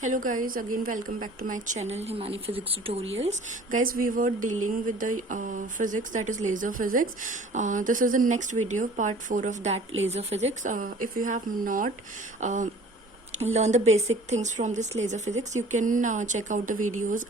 Hello guys, again welcome back to my channel Himani Physics Tutorials. Guys, we were dealing with the physics, that is laser physics. This is the next video, part 4 of that laser physics. If you have not learned the basic things from this laser physics, you can check out the videos,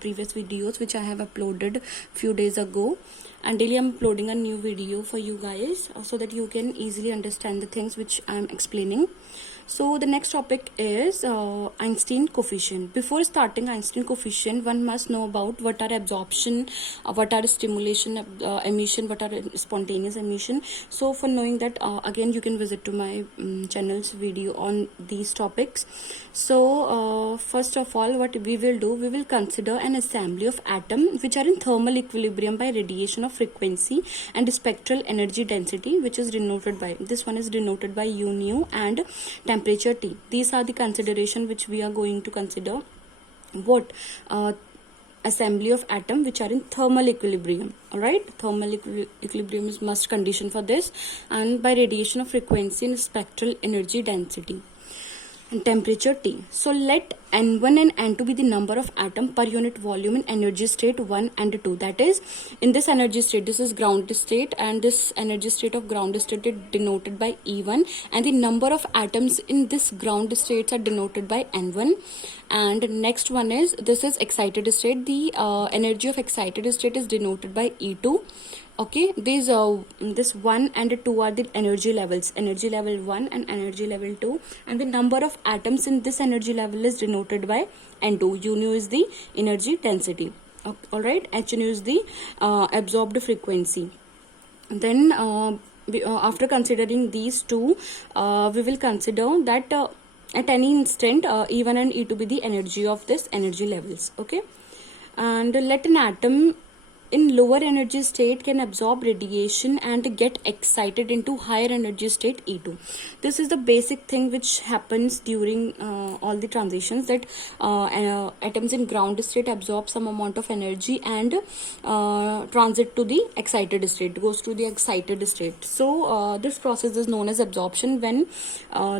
previous videos which I have uploaded few days ago. And daily I'm uploading a new video for you guys so that you can easily understand the things which I'm explaining. So the next topic is Einstein coefficient. Before starting Einstein coefficient, one must know about what are absorption, what are stimulation, emission, what are spontaneous emission. So for knowing that, again you can visit to my channel's video on these topics. So first of all, what we will do, we will consider an assembly of atoms which are in thermal equilibrium by radiation of frequency and spectral energy density, which is denoted by, this one is denoted by U nu and temperature T. These are the consideration which we are going to consider. What assembly of atom which are in thermal equilibrium. All right, thermal equilibrium is must condition for this, and by radiation of frequency and spectral energy density and temperature T. So let N1 and N2 be the number of atom per unit volume in energy state 1 and 2. That is, in this energy state, this is ground state, and this energy state of ground state is denoted by E1, and the number of atoms in this ground states are denoted by N1. And next one is, this is excited state. The energy of excited state is denoted by E2. Okay, these this 1 and 2 are the energy levels, energy level 1 and energy level 2, and the number of atoms in this energy level is denoted by N2. U nu is the energy density. All right, H nu is the absorbed frequency. Then after considering these two, we will consider that at any instant E1 and E2 be the energy of this energy levels. Okay, and let an atom in lower energy state can absorb radiation and get excited into higher energy state E2. This is the basic thing which happens during all the transitions, that atoms in ground state absorb some amount of energy and transit to the excited state, goes to the excited state. So this process is known as absorption, when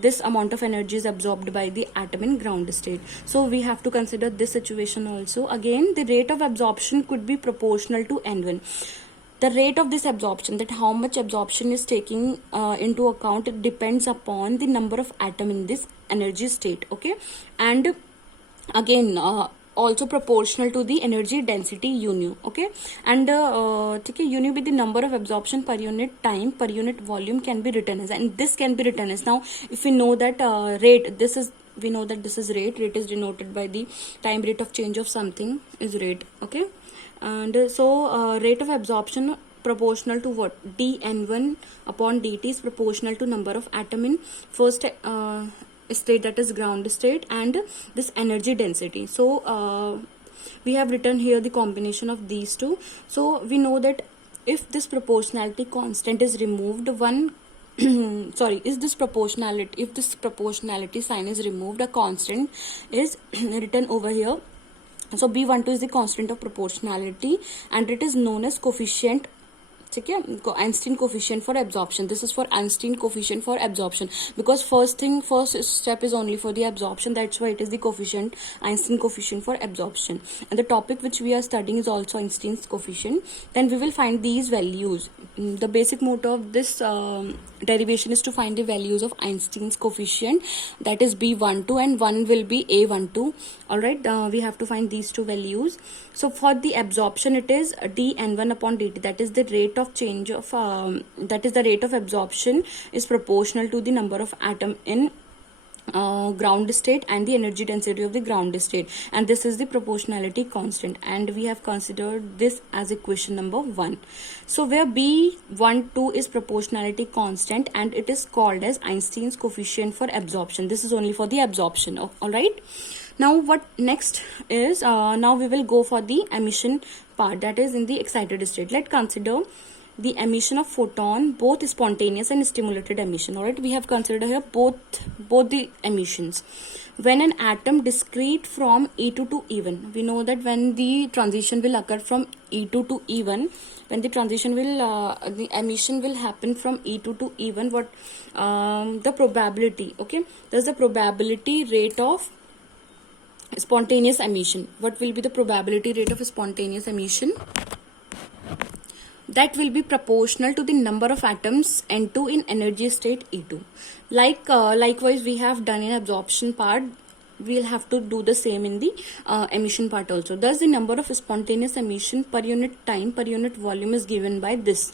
this amount of energy is absorbed by the atom in ground state. So we have to consider this situation also. Again, the rate of absorption could be proportional to N1. The rate of this absorption, that how much absorption is taking into account, it depends upon the number of atom in this energy state. Okay, and again also proportional to the energy density U nu. Okay, and U nu be the number of absorption per unit time per unit volume can be written as, and this can be written as, now if we know that rate, this is, we know that this is rate is denoted by the time rate of change of something is rate. Okay, and so rate of absorption proportional to what, dN1 upon dt is proportional to number of atom in first state, that is ground state, and this energy density. So we have written here the combination of these two. So we know that if this proportionality constant is removed, one sorry, is this proportionality, if this proportionality sign is removed, a constant is written over here. So B12 is the constant of proportionality, and it is known as coefficient. Okay, Einstein coefficient for absorption. This is for Einstein coefficient for absorption, because first step is only for the absorption. That's why it is the coefficient, Einstein coefficient for absorption. And the topic which we are studying is also Einstein's coefficient. Then we will find these values. The basic motto of this derivation is to find the values of Einstein's coefficient, that is B12, and one will be A12. All right, we have to find these two values. So for the absorption, it is dN1 upon dt, that is the rate of change of that is the rate of absorption is proportional to the number of atom in ground state and the energy density of the ground state, and this is the proportionality constant, and we have considered this as equation number 1. So where B12 is proportionality constant, and it is called as Einstein's coefficient for absorption. This is only for the absorption. All right, now what next is, now we will go for the emission part, that is in the excited state. Let's consider the emission of photon, both spontaneous and stimulated emission. All right, we have considered here both the emissions. When an atom discrete from E2 to E1, we know that when the transition will occur from E2 to E1, when the transition will the emission will happen from E2 to E1, what the probability, okay, there's the probability rate of spontaneous emission. What will be the probability rate of spontaneous emission? That will be proportional to the number of atoms N2 in energy state E2. Likewise we have done in absorption part, we'll have to do the same in the emission part also. Thus the number of spontaneous emission per unit time per unit volume is given by this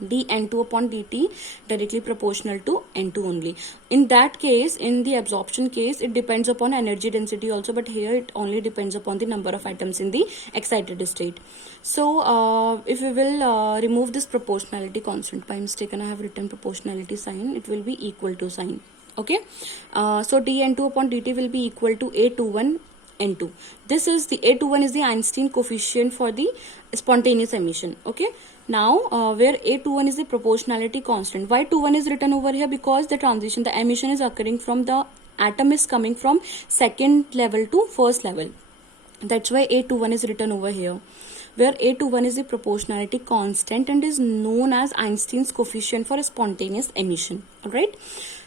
dN2 upon dt, directly proportional to N2 only. In that case, in the absorption case, it depends upon energy density also, but here it only depends upon the number of atoms in the excited state. So if we will remove this proportionality constant, by mistake I have written proportionality sign, it will be equal to sign. Okay, so dN2 upon dt will be equal to A21 N2. This is the A21 is the Einstein coefficient for the spontaneous emission. Okay, now where A21 is the proportionality constant. Why 21 is written over here? Because the transition, the emission is occurring from the atom is coming from second level to first level. That's why A21 is written over here, where A21 is the proportionality constant and is known as Einstein's coefficient for spontaneous emission. Alright.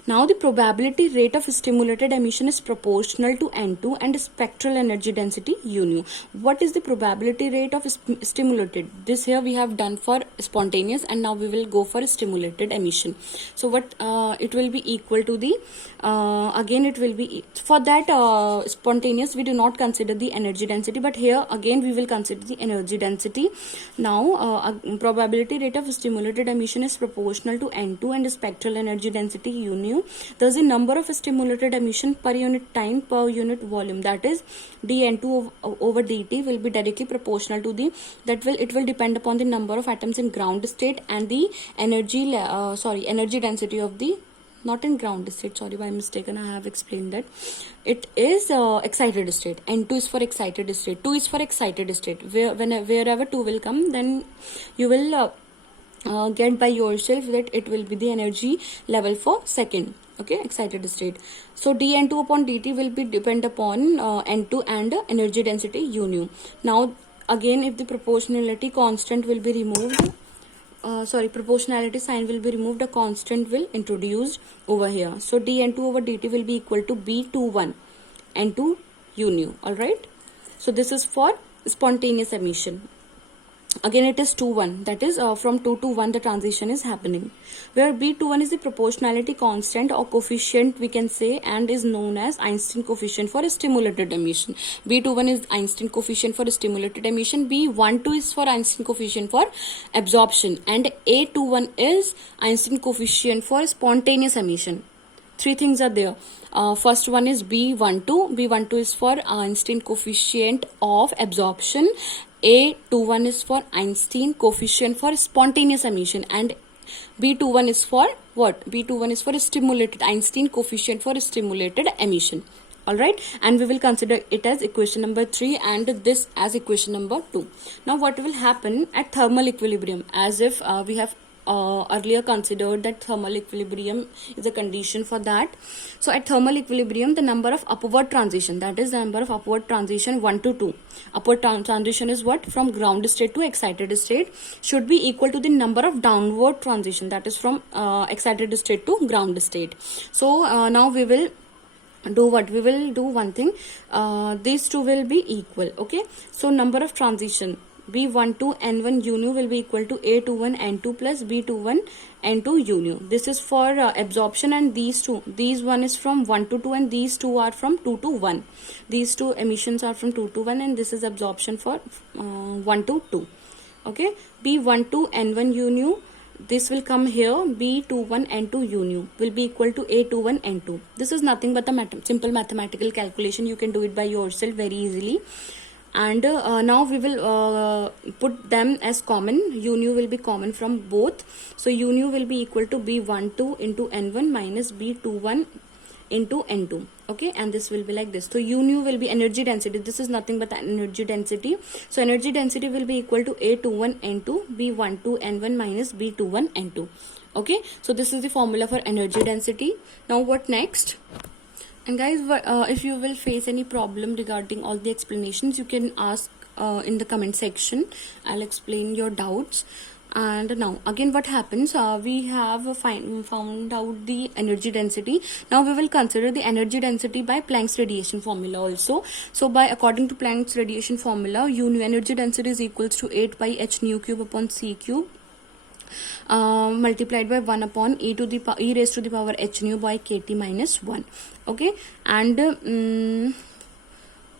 Now the probability rate of stimulated emission is proportional to N2 and spectral energy density U nu. What is the probability rate of stimulated? This here we have done for spontaneous, and now we will go for stimulated emission. So what it will be equal to the again it will be for that spontaneous we do not consider the energy density, but here again we will consider the energy density. Now probability rate of stimulated emission is proportional to N2 and spectral energy density U nu. Thus the number of stimulated emission per unit time per unit volume, that is dN2 over dt, will be directly proportional to the it will depend upon the number of atoms in ground state and the energy energy density of the, not in ground state, sorry, by mistaken I have explained that. It is excited state. N2 is for excited state, 2 is for excited state. Wherever 2 will come, then you will get by yourself that it will be the energy level for second. Okay, excited state. So dN2 upon dt will be depend upon N2 and energy density U nu. Now again, if the proportionality constant will be removed, proportionality sign will be removed, a constant will introduced over here. So dN2 over dt will be equal to B21 N2 U nu. Alright. So this is for spontaneous emission. Again it is 2-1, that is from 2 to 1 the transition is happening, where B21 is the proportionality constant or coefficient we can say, and is known as Einstein coefficient for stimulated emission. B21 is Einstein coefficient for stimulated emission, B12 is for Einstein coefficient for absorption, and A21 is Einstein coefficient for spontaneous emission. Three things are there. First one is B12. B12 is for Einstein coefficient of absorption. A21 is for Einstein coefficient for spontaneous emission, and B21 is for what? B21 is for stimulated, Einstein coefficient for stimulated emission. Alright, and we will consider it as equation number 3 and this as equation number 2. Now what will happen at thermal equilibrium, as if we have earlier considered that thermal equilibrium is a condition for that. So at thermal equilibrium, the number of upward transition, that is the number of upward transition 1 to 2. Upward transition is what? From ground state to excited state, should be equal to the number of downward transition, that is from excited state to ground state. So now we will do what? We will do one thing, these two will be equal. Okay, so number of transition B12 N1 U nu will be equal to A21 N2 plus B21 N2 U nu. This is for absorption, and these two, these one is from 1 to 2 and these two are from 2 to 1. These two emissions are from 2 to 1 and this is absorption for 1 to 2. Okay, B12 N1 U nu, this will come here, B21 N2 U nu will be equal to A21 N2. This is nothing but a simple mathematical calculation. You can do it by yourself very easily. And now we will put them as common. U nu will be common from both. So U nu will be equal to B12 into N1 minus B21 into N2. Okay, and this will be like this. So U nu will be energy density. This is nothing but the energy density. So energy density will be equal to A21 N2 B12 N1 minus B21 N2. Okay, so this is the formula for energy density. Now what next? And guys, if you will face any problem regarding all the explanations, you can ask in the comment section. I'll explain your doubts. And now again what happens, we have found out the energy density. Now we will consider the energy density by Planck's radiation formula also. So by according to Planck's radiation formula, U nu energy density is equals to 8 pi h nu cube upon c cube multiplied by 1 upon e raised to the power h nu by kt minus 1. Okay, and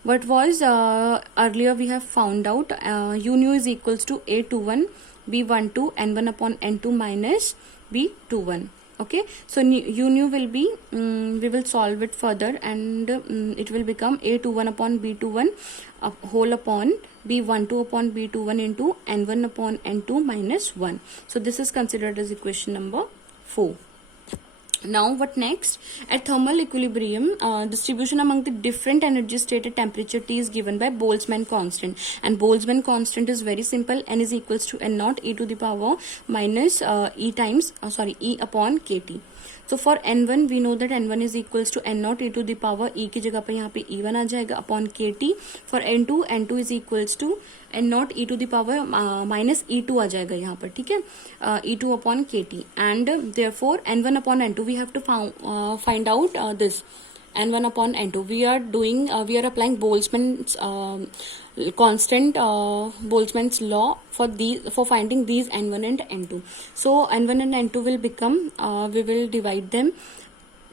what was earlier we have found out, u nu is equals to A21 B12 N1 upon N2 minus B21. Okay, so u nu will be, we will solve it further, and it will become A21 upon B21 whole upon B12 upon B21 into N1 upon N2 minus 1. So this is considered as equation number 4. Now what next? At thermal equilibrium, distribution among the different energy state at temperature T is given by Boltzmann constant, and Boltzmann constant is very simple. N is equals to N naught e to the power minus E upon KT. So for N1 we know that N1 is equals to N naught e to the power E की जगह पे यहाँ पे E1 आ जाएगा upon KT. For N2 is equals to N naught e to the power minus E2 आ जाएगा यहाँ पर, ठीक है, E2 upon KT. And therefore N1 upon N2 we have to find out this N1 upon N2. We are applying Boltzmann's constant, Boltzmann's law for finding these N1 and N2. So N1 and N2 will become, we will divide them.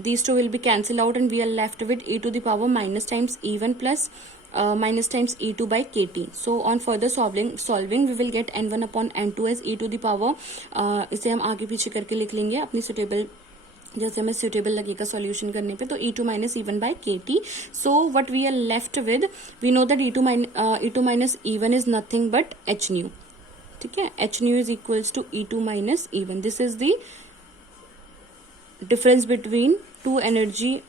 These two will be cancelled out, and we are left with e to the power minus times E1 plus minus times E2 by KT. So on further solving we will get N1 upon N2 as e to the power, इसे हम आगे पीछे करके लिख लेंगे अपनी suitable, जैसे हमें सुटेबल लगेगा सॉल्यूशन करने पे, तो E2 minus E1 by KT. So what we are left with, we know that E2 minus E1 is nothing but h nu. ठीक है, h nu is equals to E2 minus E1. This is the difference between two energy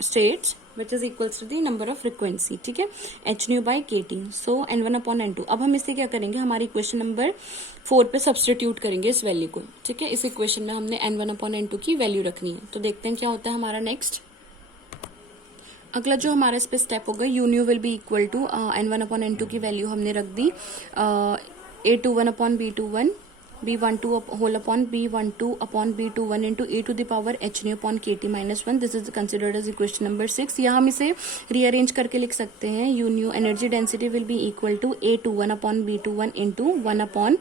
states which is equals to the number of frequency. ठीक है, h nu by kt. So n1 upon n2. अब हम इससे क्या करेंगे, हमारी equation number 4 पे substitute करेंगे इस वैल्यू को. ठीक है, इस इक्वेशन में हमने n1 upon n2 की वैल्यू रखनी है. तो देखते हैं क्या होता है हमारा नेक्स्ट. अगला जो हमारा इस पे स्टेप होगा, u nu will be equal to n1 upon n2 की वैल्यू हमने रख दी A21 upon B21 B12 whole upon B12 upon B21 into e to the power h nu upon kt minus 1. This is considered as equation number 6. यहाँ हम इसे rearrange करके लिख सकते हैं. U nu energy density will be equal to A21 upon B21 into 1 upon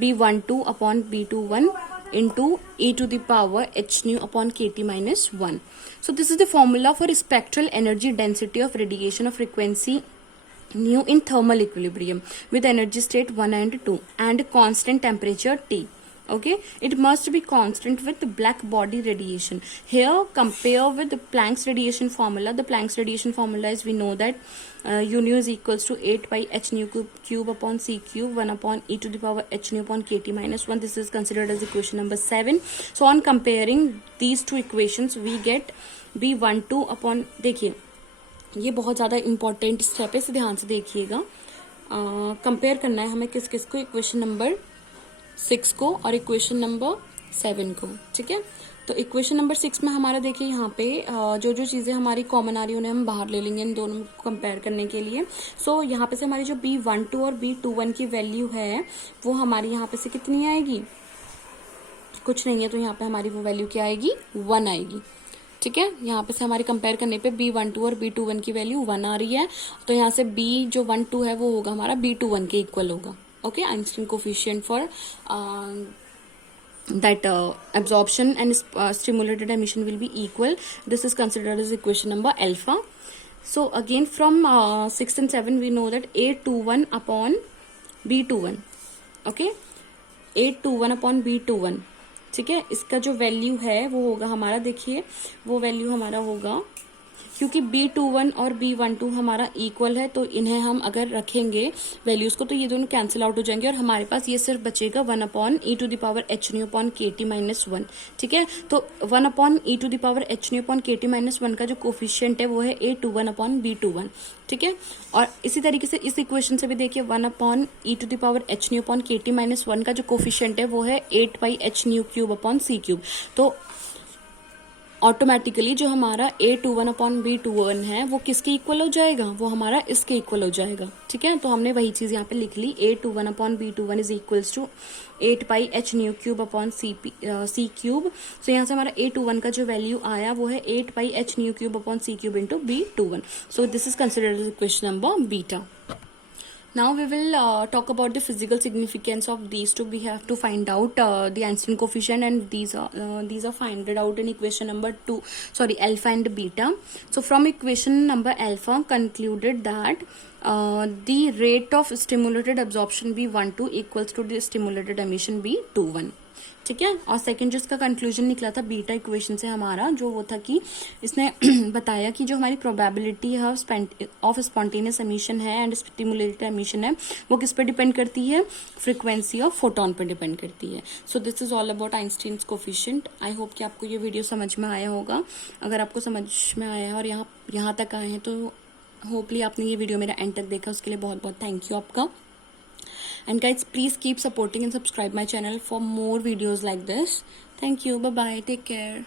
B12 upon B21 into e to the power h nu upon kt minus 1. So this is the formula for spectral energy density of radiation of frequency nu in thermal equilibrium with energy state 1 and 2 and constant temperature T. Okay, it must be constant with black body radiation. Here compare with the Planck's radiation formula. The Planck's radiation formula is, we know that u nu is equals to 8 pi h nu cube upon c cube 1 upon e to the power h nu upon kt minus 1. This is considered as equation number 7. So on comparing these two equations we get B12 upon, देखिए ये बहुत ज़्यादा important step है, इसे ध्यान से देखिएगा. Compare करना है हमें किस किस को, इक्वेशन नंबर 6 को और इक्वेशन नंबर 7 को. ठीक है, तो इक्वेशन नंबर 6 में हमारा देखिए यहाँ पे जो जो चीज़ें हमारी कॉमन आ रही है उन्हें हम बाहर ले लेंगे इन दोनों को कंपेयर करने के लिए. सो यहाँ पे से हमारी जो B12 और B21 की वैल्यू है वो हमारी यहाँ पे से कितनी आएगी, कुछ नहीं है, तो यहाँ पे हमारी वो वैल्यू क्या आएगी, 1 आएगी. ठीक है, यहाँ पे से हमारी कंपेयर करने पे B12 और B21 की वैल्यू 1 आ रही है, तो यहाँ से B जो 1-2 है वो होगा हमारा B21 के इक्वल होगा. Okay, Einstein coefficient for that absorption and stimulated emission will be equal. This is considered as equation number alpha. So again from 6 and 7 we know that A21 upon B21. Okay, A21 upon B21. ठीक है, इसका जो value है वो होगा हमारा, देखिए वो वैल्यू हमारा होगा, क्योंकि B21 और B12 हमारा इक्वल है तो इन्हें हम अगर रखेंगे वैल्यूज को तो ये दोनों कैंसिल आउट हो जाएंगे और हमारे पास ये सिर्फ बचेगा 1 upon e to the power h nu upon kt minus 1. ठीक है, तो 1 upon e to the power h nu upon kt minus 1 का जो कोफिशिएंट है वो है A21 अपॉन B21. ठीक है, और इसी तरीके से इस इक्वेशन से भी देखिए 1 upon e to the power h nu upon kt minus 1 का जो कोफिशिएंट है वो है 8 pi h nu cube upon c cube. तो ऑटोमेटिकली जो हमारा A21 अपॉन B21 है वो किसके इक्वल हो जाएगा, वो हमारा इसके इक्वल हो जाएगा। ठीक है, तो हमने वही चीज यहाँ पे लिख ली, A21 upon B21 is equals to 8 pi h nu cube upon C cube. So यहाँ से हमारा A21 का जो वैल्यू आया वो है 8 pi h nu cube upon C cube into B21। So this is considered as question number beta. Now we will talk about the physical significance of these two. We have to find out the Einstein coefficient, and these are found out in equation number 2. Sorry, alpha and beta. So from equation number alpha, concluded that the rate of stimulated absorption B12 equals to the stimulated emission B21. ठीक है, और second जो इसका conclusion निकला था beta equation से हमारा, जो वो था कि इसने बताया कि जो हमारी प्रोबेबिलिटी है ऑफ स्पॉन्टेनियस एमिशन है एंड स्टिमुलेटेड एमिशन है वो किस पे डिपेंड करती है, फ्रीक्वेंसी ऑफ फोटोन पे डिपेंड करती है। सो this is all about Einstein's coefficient. I hope कि आपको ये वीडियो समझ में आया होगा। अगर आपको समझ में आया है और यहाँ तक आए हैं तो होपली आपने ये वीडियो मेरा एंड तक देखा, उसके लिए बहुत बहुत थैंक यू आपका। And guys, please keep supporting and subscribe my channel for more videos like this. Thank you. Bye bye. Take care.